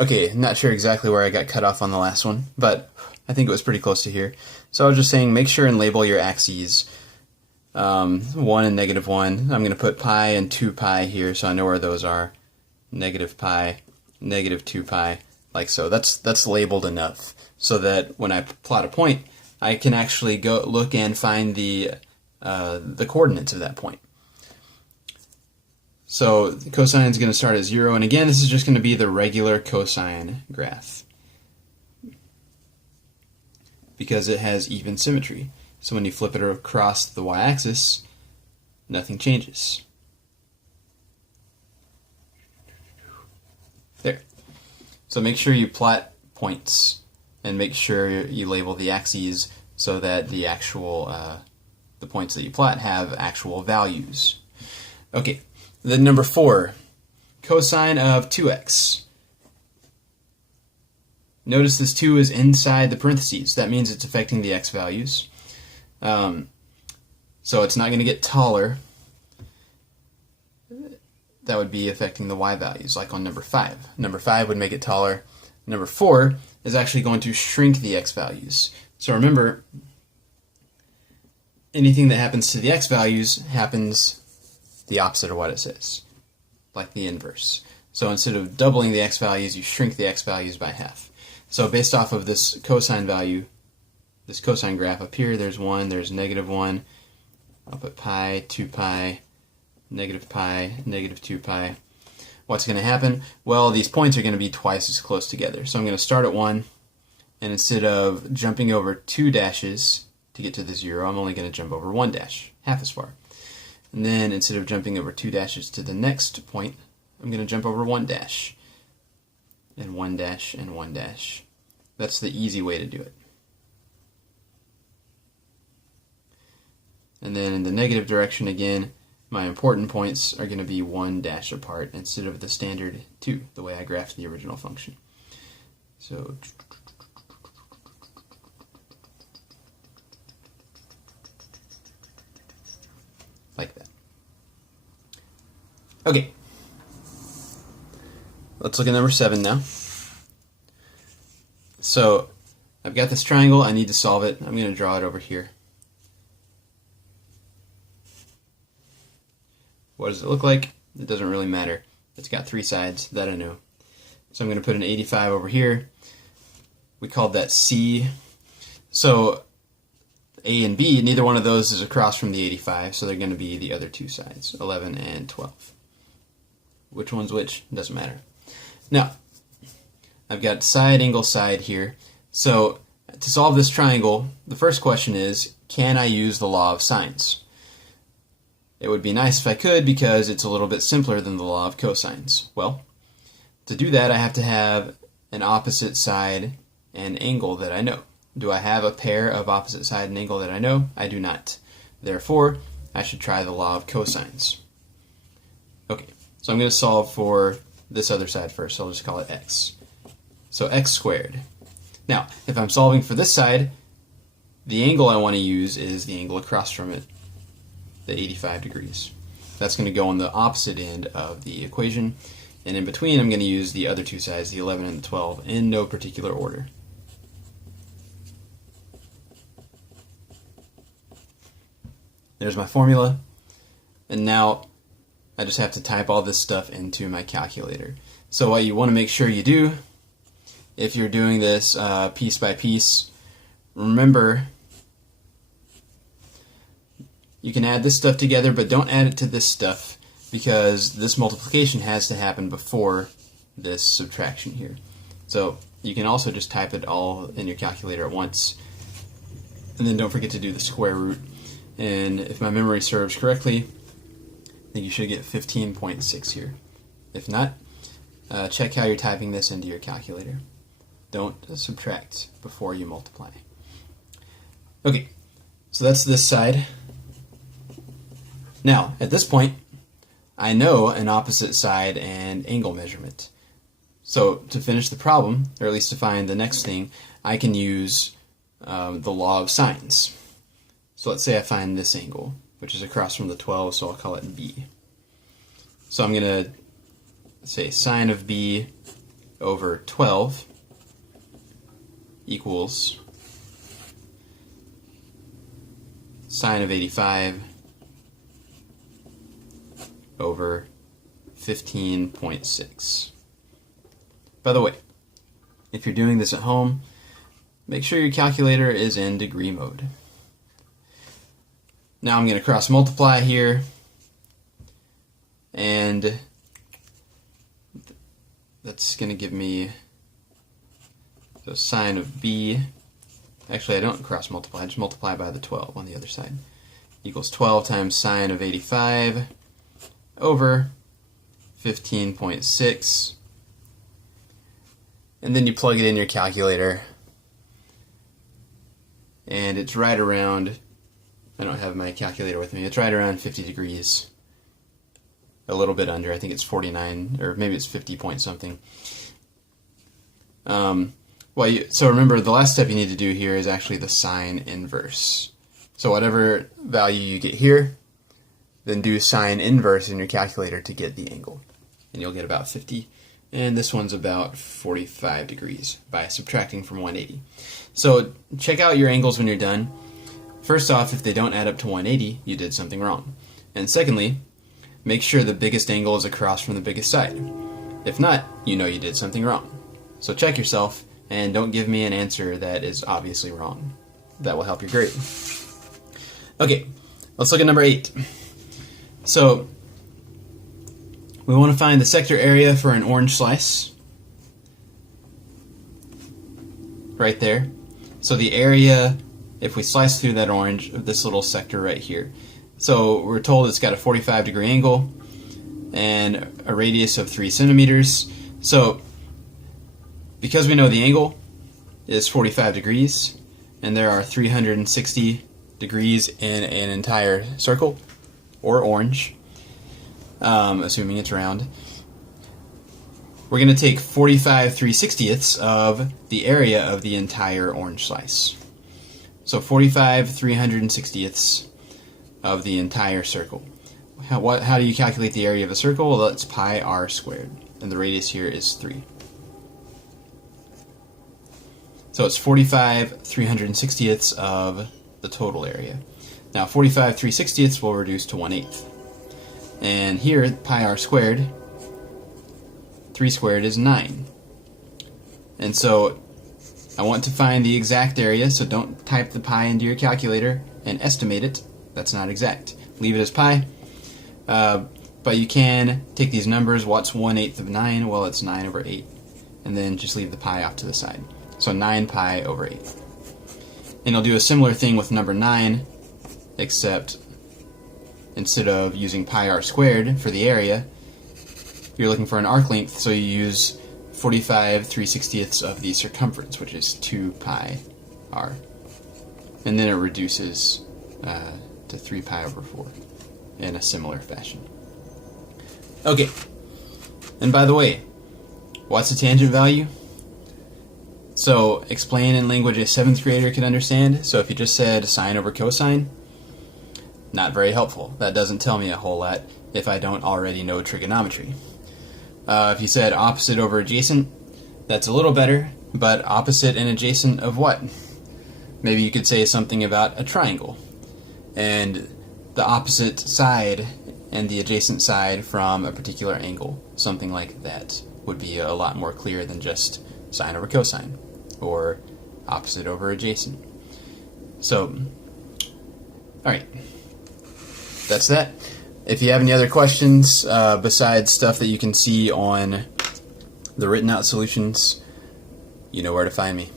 Okay, not sure exactly where I got cut off on the last one, but I think it was pretty close to here. So I was just saying, make sure and label your axes 1 and -1. I'm going to put pi and 2 pi here so I know where those are. Negative pi, negative 2 pi, like so. That's labeled enough so that when I plot a point, I can actually go look and find the coordinates of that point. So the cosine is going to start at 0, and again, this is just going to be the regular cosine graph because it has even symmetry. So when you flip it across the y-axis, nothing changes. There. So make sure you plot points and make sure you label the axes so that the actual the points that you plot have actual values. Okay. Then number 4, cosine of 2x. Notice this 2 is inside the parentheses. That means it's affecting the x values. So it's not going to get taller. That would be affecting the y values, like on number 5. Number 5 would make it taller. Number 4 is actually going to shrink the x values. So remember, anything that happens to the x values happens the opposite of what it says, like the inverse. So instead of doubling the x values, you shrink the x values by half. So based off of this cosine value, this cosine graph up here, there's 1, there's -1. I'll put pi, 2 pi, negative 2 pi. What's going to happen? Well, these points are going to be twice as close together. So I'm going to start at 1, and instead of jumping over 2 dashes to get to the 0, I'm only going to jump over 1 dash, half as far. And then instead of jumping over 2 dashes to the next point, I'm going to jump over 1 dash. And 1 dash and 1 dash. That's the easy way to do it. And then in the negative direction again, my important points are going to be 1 dash apart instead of the standard 2, the way I graphed the original function. So like that. Okay. Let's look at number 7 now. So I've got this triangle. I need to solve it. I'm going to draw it over here. What does it look like? It doesn't really matter. It's got 3 sides, that I know. So I'm going to put an 85 over here. We called that C. So A and B, neither one of those is across from the 85, so they're going to be the other 2 sides, 11 and 12. Which one's which? Doesn't matter. Now, I've got side, angle, side here. So to solve this triangle, the first question is, can I use the law of sines? It would be nice if I could because it's a little bit simpler than the law of cosines. Well, to do that I have to have an opposite side and angle that I know. Do I have a pair of opposite side and angle that I know? I do not. Therefore, I should try the law of cosines. Okay, so I'm going to solve for this other side first, so I'll just call it x. So x squared. Now, if I'm solving for this side, the angle I want to use is the angle across from it, the 85 degrees. That's going to go on the opposite end of the equation, and in between I'm going to use the other 2 sides, the 11 and the 12, in no particular order. There's my formula, and now I just have to type all this stuff into my calculator. So what you want to make sure you do, if you're doing this piece by piece, remember you can add this stuff together, but don't add it to this stuff because this multiplication has to happen before this subtraction here. So you can also just type it all in your calculator at once, and then don't forget to do the square root. And if my memory serves correctly, I think you should get 15.6 here. If not, check how you're typing this into your calculator. Don't subtract before you multiply. Okay, so that's this side. Now, at this point, I know an opposite side and angle measurement. So to finish the problem, or at least to find the next thing, I can use the law of sines. So let's say I find this angle, which is across from the 12, so I'll call it B. So I'm going to say sine of B over 12 equals sine of 85 over 15.6. By the way, if you're doing this at home, make sure your calculator is in degree mode. Now I'm going to cross multiply here, and that's going to give me the sine of b. Actually, I don't cross multiply, I just multiply by the 12 on the other side. Equals 12 times sine of 85 over 15.6. And then you plug it in your calculator, and it's right around, I don't have my calculator with me, it's right around 50 degrees. A little bit under, I think it's 49, or maybe it's 50 point something. So remember, the last step you need to do here is actually the sine inverse. So whatever value you get here, then do sine inverse in your calculator to get the angle. And you'll get about 50. And this one's about 45 degrees by subtracting from 180. So check out your angles when you're done. First off, if they don't add up to 180, you did something wrong. And secondly, make sure the biggest angle is across from the biggest side. If not, you know you did something wrong. So check yourself, and don't give me an answer that is obviously wrong. That will help your grade. Okay, let's look at number 8. So we want to find the sector area for an orange slice. Right there. So the area, if we slice through that orange, of this little sector right here. So we're told it's got a 45 degree angle and a radius of 3 centimeters. So because we know the angle is 45 degrees and there are 360 degrees in an entire circle, or orange, assuming it's round, we're going to take 45 3/60ths of the area of the entire orange slice. So 45 360ths of the entire circle. How do you calculate the area of a circle? Well, that's pi r squared, and the radius here is 3. So it's 45 360ths of the total area. Now 45 3/60ths will reduce to 1/8. And here, pi r squared, 3 squared is 9. And so I want to find the exact area, so don't type the pi into your calculator and estimate it. That's not exact. Leave it as pi. But you can take these numbers. What's 1/8 of 9? Well, it's 9 over 8. And then just leave the pi off to the side. So 9 pi over 8. And I'll do a similar thing with number 9, except instead of using pi r squared for the area, you're looking for an arc length, so you use 45 3/60ths of the circumference, which is 2 pi r. And then it reduces to 3 pi over 4 in a similar fashion. Okay, and by the way, what's the tangent value? So explain in language a 7th grader can understand. So if you just said sine over cosine, not very helpful. That doesn't tell me a whole lot if I don't already know trigonometry. If you said opposite over adjacent, that's a little better, but opposite and adjacent of what? Maybe you could say something about a triangle, and the opposite side and the adjacent side from a particular angle. Something like that would be a lot more clear than just sine over cosine, or opposite over adjacent. So, alright, that's that. If you have any other questions besides stuff that you can see on the written out solutions, you know where to find me.